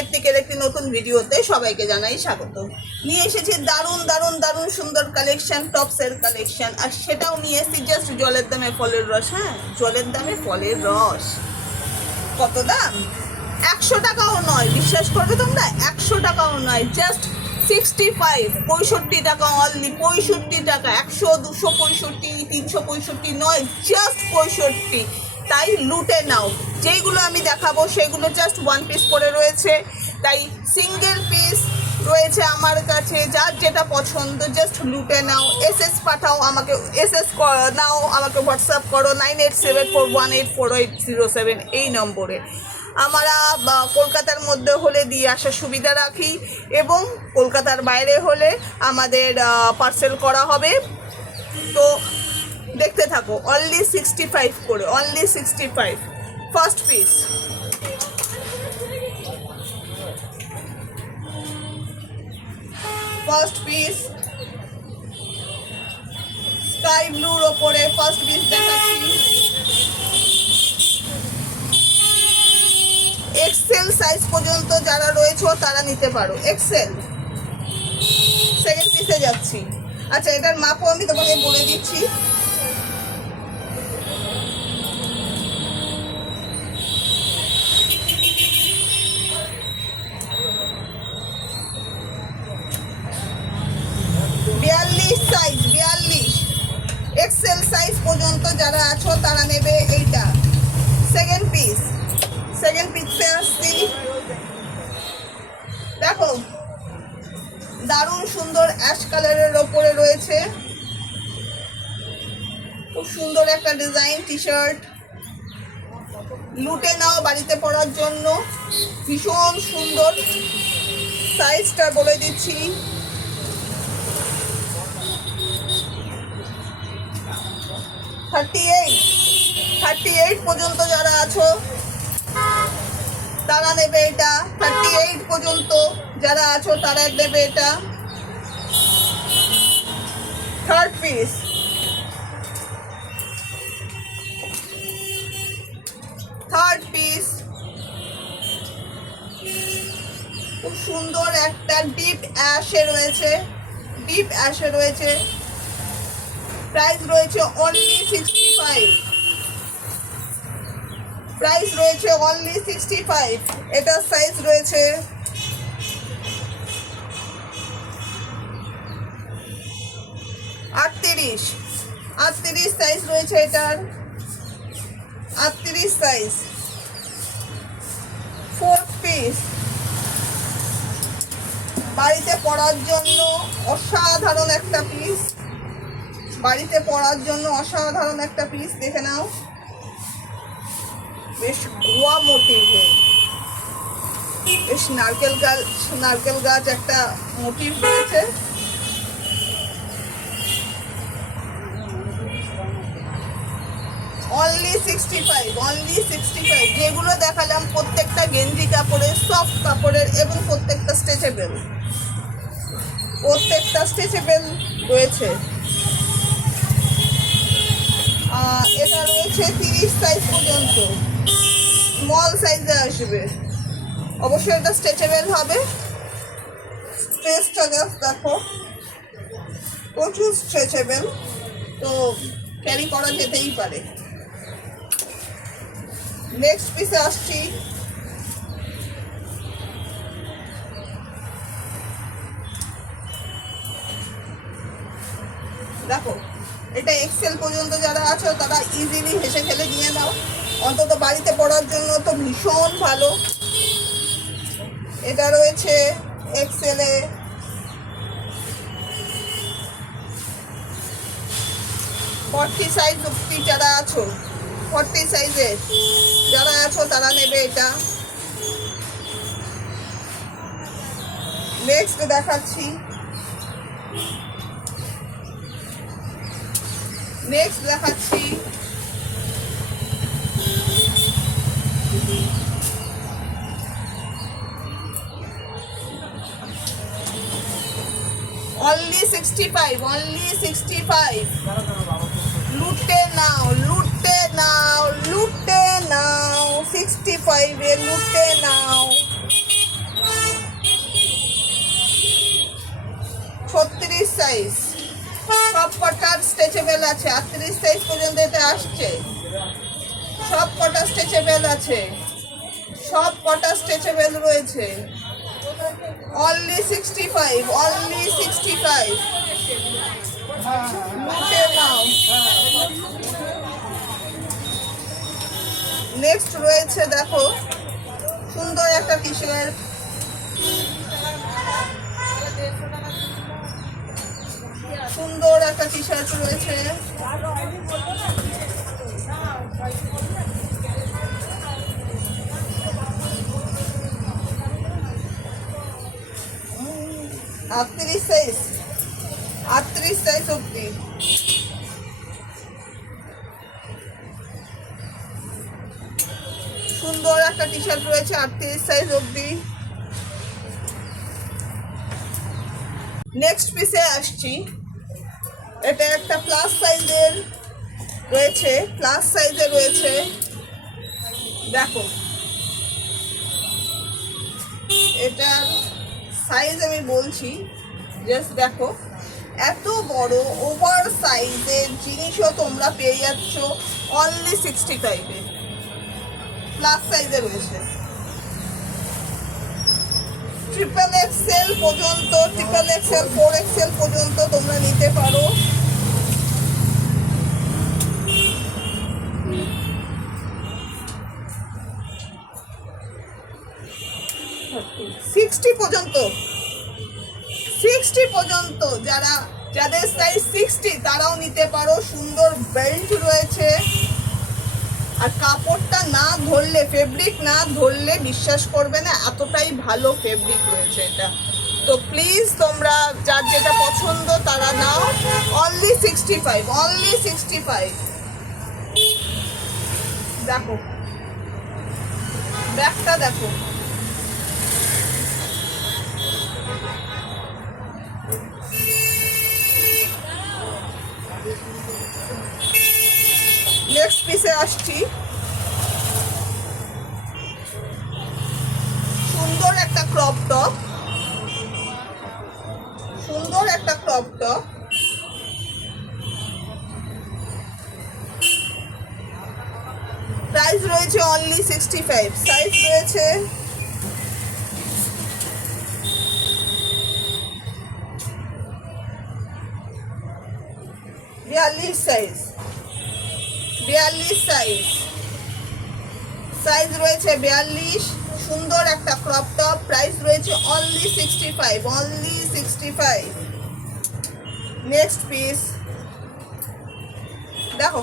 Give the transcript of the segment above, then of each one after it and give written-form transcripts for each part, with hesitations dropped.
এথনিকের একটি নতুন ভিডিওতে সবাইকে জানাই স্বাগত। নিয়ে এসেছি দারুণ দারুণ দারুণ সুন্দর কালেকশন, টপসের কালেকশন, আর সেটাও নিয়ে এসেছি জাস্ট জলের দামে ফলের রস। হ্যাঁ, জলের দামে ফলের রস। কত দাম? 100 টাকাও নয়, বিশ্বাস করবে তোমরা, 100 টাকাও নয়, জাস্ট 65 টাকা অনলি। 65 টাকা, 100, 265, 365 নয়, জাস্ট 65। তাই লুটে নাও। যেইগুলো আমি দেখাবো সেগুলো জাস্ট 1 পিস করে রয়েছে, তাই সিঙ্গেল পিস রয়েছে আমার কাছে। যার যেটা পছন্দ জাস্ট লুটে নাও। এসএস পাঠাও আমাকে, এসএস নাও আমাকে, হোয়াটসঅ্যাপ করো 9874184807 এই নম্বরে। আমরা কলকাতার মধ্যে হলে দিয়ে আসার সুবিধা রাখি, এবং কলকাতার বাইরে হলে আমাদের পার্সেল করা হবে। তো দেখতে থাকো। অনলি 65 করে, only 65। First piece, first piece sky ব্লুর ওপরে ফার্স্ট পিস দেখাচ্ছি। এক্সেল সাইজ পর্যন্ত যারা রয়েছে তারা নিতে পারো। এক্সেল। সেকেন্ড পিসে যাচ্ছি। আচ্ছা, এটার মাপও আমি তোমাকে বলে দিচ্ছি। সাইজ 42। এক্সেল সাইজ পর্যন্ত যারা আছো তারা নেবে এইটা। সেকেন্ড পিস, সেকেন্ড পিসে আসছি। দেখো, দারুণ সুন্দর অ্যাশ কালারের ওপরে রয়েছে, খুব সুন্দর একটা ডিজাইন টি শার্ট। লুটে নাও বাড়িতে পরার জন্য, ভীষণ সুন্দর। সাইজটা বলে দিচ্ছি, 38 পর্যন্ত যারা আছো তারা নেবে এটা। 38 পর্যন্ত যারা আছো তারা নেবে এটা। থার্ড পিস, থার্ড পিস খুব সুন্দর একটা ডিপ অ্যাশে রয়েছে, ডিপ অ্যাশে রয়েছে। প্রাইস রয়েছে অনলি 65। প্রাইস রয়েছে অনলি 65। এটার সাইজ রয়েছে 38 সাইজ রয়েছে এটার, 38 সাইজ। ফোর্থ পিস, বাড়িতে পরার জন্য অসাধারণ একটা পিস, বাড়িতে পরার জন্য অসাধারণ একটা পিস। দেখে নাও, বেশ গোয়া মোটিভে, বেশ নারকেল গাছ একটা মোটিভ রয়েছে। Only 65, only 65। যেগুলো দেখালাম প্রত্যেকটা গেঞ্জি কাপড়ের, সফট কাপড়ের, এবং প্রত্যেকটা স্ট্রেচেবল, প্রত্যেকটা স্ট্রেচেবল রয়েছে। এটা রয়েছে 30 সাইজ পর্যন্ত, স্মল সাইজে আসবে। অবশ্যই এটা স্ট্রেচেবল হবে। স্ট্রেচটা জাস্ট দেখো, প্রচুর স্ট্রেচেবল, তো ক্যারি করা যেতেই পারে। নেক্সট পিসে আসছি। দেখো, এটা এক্সেল পর্যন্ত যারা আছো তারা ইজিলি হেসে খেলে নিয়ে নাও, অন্তত বাড়িতে পড়ার জন্য তো ভীষণ ভালো। এটা রয়েছে এক্সেলে। ফর্টি সাইজ অব্দি যারা আছো, 40 সাইজের যারা আছো তারা নেবে এটা। নেক্সট দেখাচ্ছি, নেক্সট দেখাচ্ছি। Only 65, only 65। লুটে নাও, লুটে নাও, লুটে নাও। 65 এ লুটে নাও। 36 সাইজ, সব কটার স্ট্রেচেবল আছে। 38 সাইজ পর্যন্ত এটা আসছে, সব কটা স্ট্রেচেবল আছে, সব কটা স্ট্রেচেবল রয়েছে। Only 65, only 65। লুটে নাও। নেক্সট রয়েছে দেখো সুন্দর একটা টি শার্ট, সুন্দর একটা টি শার্ট রয়েছে। আটত্রিশ সাইজ, 38 সাইজ অব্দি। সুন্দর একটা টি শার্ট রয়েছে 38 সাইজ অব্দি। নেক্সট পিসে আসছি, এটা একটা প্লাস সাইজের রয়েছে, প্লাস সাইজে রয়েছে। দেখো এটার সাইজ আমি বলছি, জাস্ট দেখো এত বড় ওভার সাইজের জিনিসও তোমরা পেয়ে যাচ্ছ অনলি 65-এ। প্লাস সাইজে রয়েছে, ট্রিপল এক্সেল পর্যন্ত, ট্রিপল এক্সেল 4XL পর্যন্ত তোমরা নিতে পারো। পর্যন্ত 60 পর্যন্ত যাদের সাইজ 60 তারাও নিতে পারো। সুন্দর বেল্ট রয়েছে, আর কাপড়টা না ধরলে, ফেব্রিক না ধরলে বিশ্বাস করবে না এতটাই ভালো ফেব্রিক রয়েছে এটা। তো প্লিজ তোমরা যার যেটা পছন্দ তারা নাও। Only 65, only 65। দেখো ব্যাগটা দেখো, নেক্সট পিসে আসছি, সুন্দর একটা ক্রপ টপ, সুন্দর একটা ক্রপ টপ। প্রাইস রয়েছে অনলি 65, সাইজ রয়েছে 42 সাইজ, 42 সাইজ, সাইজ রয়েছে 42। সুন্দর একটা ক্রপ টপ, প্রাইস রয়েছে অনলি 65, অনলি 65। নেক্সট পিস দেখো,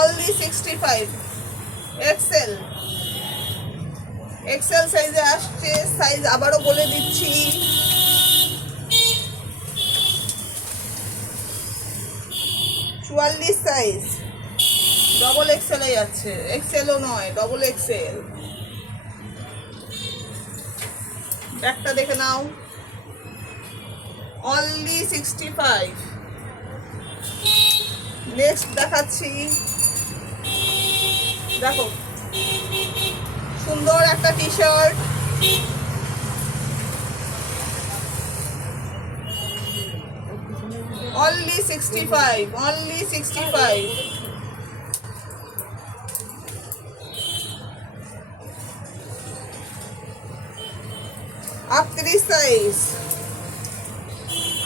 অনলি 65, এক্সেল, এক্সেল সাইজে আসছে। সাইজ আবারও বলে দিচ্ছি, চুয়াল্লিশ সাইজ, ডবল এক্সেল যাচ্ছে, এক্সেলও নয় ডবল এক্সেল। ব্যাগটা দেখে নাও, অনলি 65। নেক্সট দেখাচ্ছি, দেখো সুন্দর একটা টি শার্ট, অনলি 65, অনলি 65। আটত্রিশ সাইজ,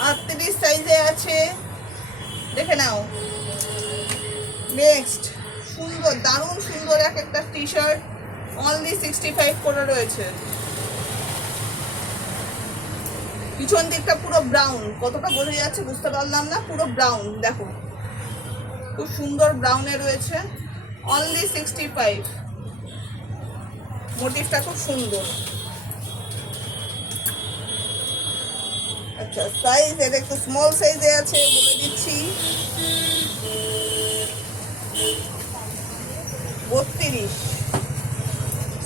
38 সাইজে আছে, দেখে নাও। নেক্সট সুন্দর, দারুণ সুন্দর একটা টি শার্ট, অনলি 65 করে রয়েছে। পিছন দিকটা পুরো ব্রাউন, কতটা বোঝা যাচ্ছে বুঝতে পারলাম না, পুরো ব্রাউন দেখো, খুব সুন্দর ব্রাউনে রয়েছে, অনলি 65। মোটিভটা খুব সুন্দর। আচ্ছা সাইজ এটা একটু স্মল সাইজে আছে, বলে দিচ্ছি 32,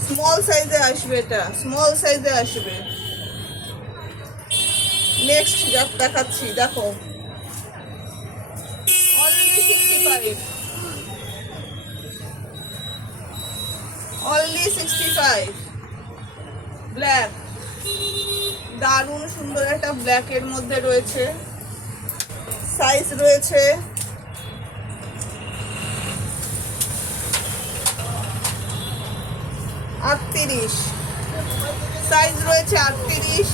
স্মল সাইজে আসবে, এটা স্মল সাইজে আসবে। নেক্সট দেখাচ্ছি, দেখো অনলি 65, অনলি 65। ব্ল্যাক, দারুণ সুন্দর একটা ব্ল্যাকের মধ্যে রয়েছে। সাইজ রয়েছে 38, সাইজ রয়েছে 38,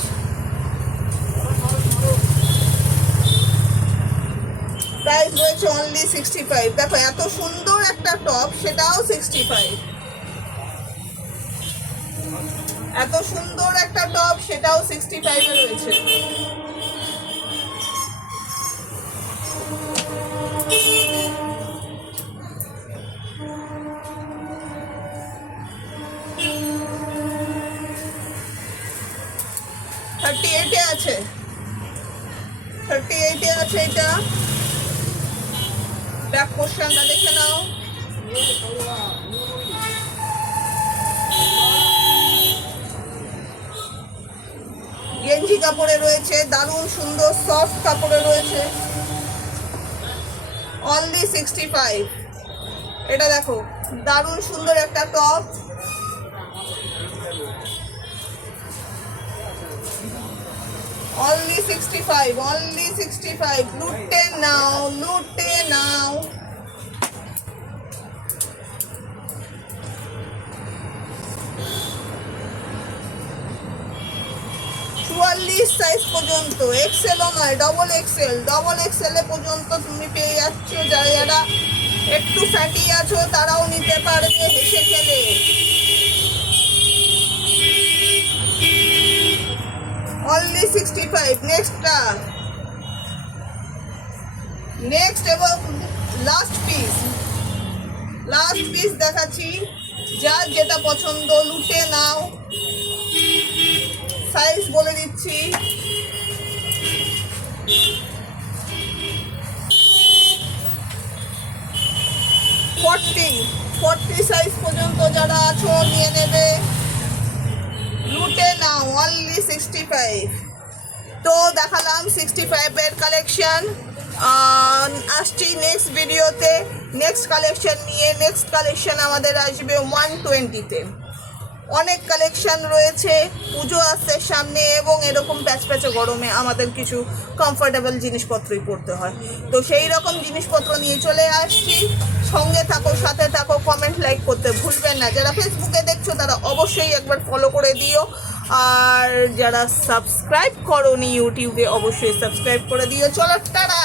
প্রাইস রয়েছে অনলি 65। দেখো এত সুন্দর একটা টপ, সেটাও 65। এত সুন্দর একটা টপ, সেটাও 65 এ রয়েছে। থার্টি এইটে আছে, 38 এ আছে এটা। ব্যাক পোর্শনটা দেখে নাও। গেঞ্জি কাপড়ে রয়েছে, দারুণ সুন্দর সফট কাপড়ে রয়েছে, অনলি 65। এটা দেখো দারুণ সুন্দর একটা টপ, only 65, only 65। লুটে নাও, লুটে নাও। সাইজ পর্যন্ত, এক্সেলও নয়, ডবল এক্সেল, ডবল এক্সেল এ পর্যন্ত তুমি পেয়ে যাচ্ছ। যারা একটু ফ্যাটি আছো তারাও নিতে পারবে হেসে খেলে। অনলি 65। নেক্সটটা, নেক্সট এবং লাস্ট পিস দেখাচ্ছি। যার যেটা পছন্দ লুটে নাও। সাইজ বলে দিচ্ছি, 40 সাইজ পর্যন্ত যারা আছো নিয়ে নেবে, লুটে নাও, অনলি 65। তো দেখালাম 65 এর কালেকশন। আসছি নেক্সট ভিডিওতে নেক্সট কালেকশন নিয়ে। নেক্সট কালেকশন আমাদের আসবে 120-তে। অনেক কালেকশন রয়েছে, পুজো আসছে সামনে এবং এরকম প্যাচপ্যাচে গরমে আমাদের কিছু কমফোর্টেবল জিনিসপত্রই পরতে হয়। তো সেই রকম জিনিসপত্র নিয়ে চলে আসছি। সঙ্গে থাকো, সাথে থাকো, কমেন্ট লাইক করতে ভুলবেন না। যারা ফেসবুকে দেখছো তারা অবশ্যই একবার ফলো করে দিও, আর যারা সাবস্ক্রাইব করোনি ইউটিউবে অবশ্যই সাবস্ক্রাইব করে দিও। চলো টাটা।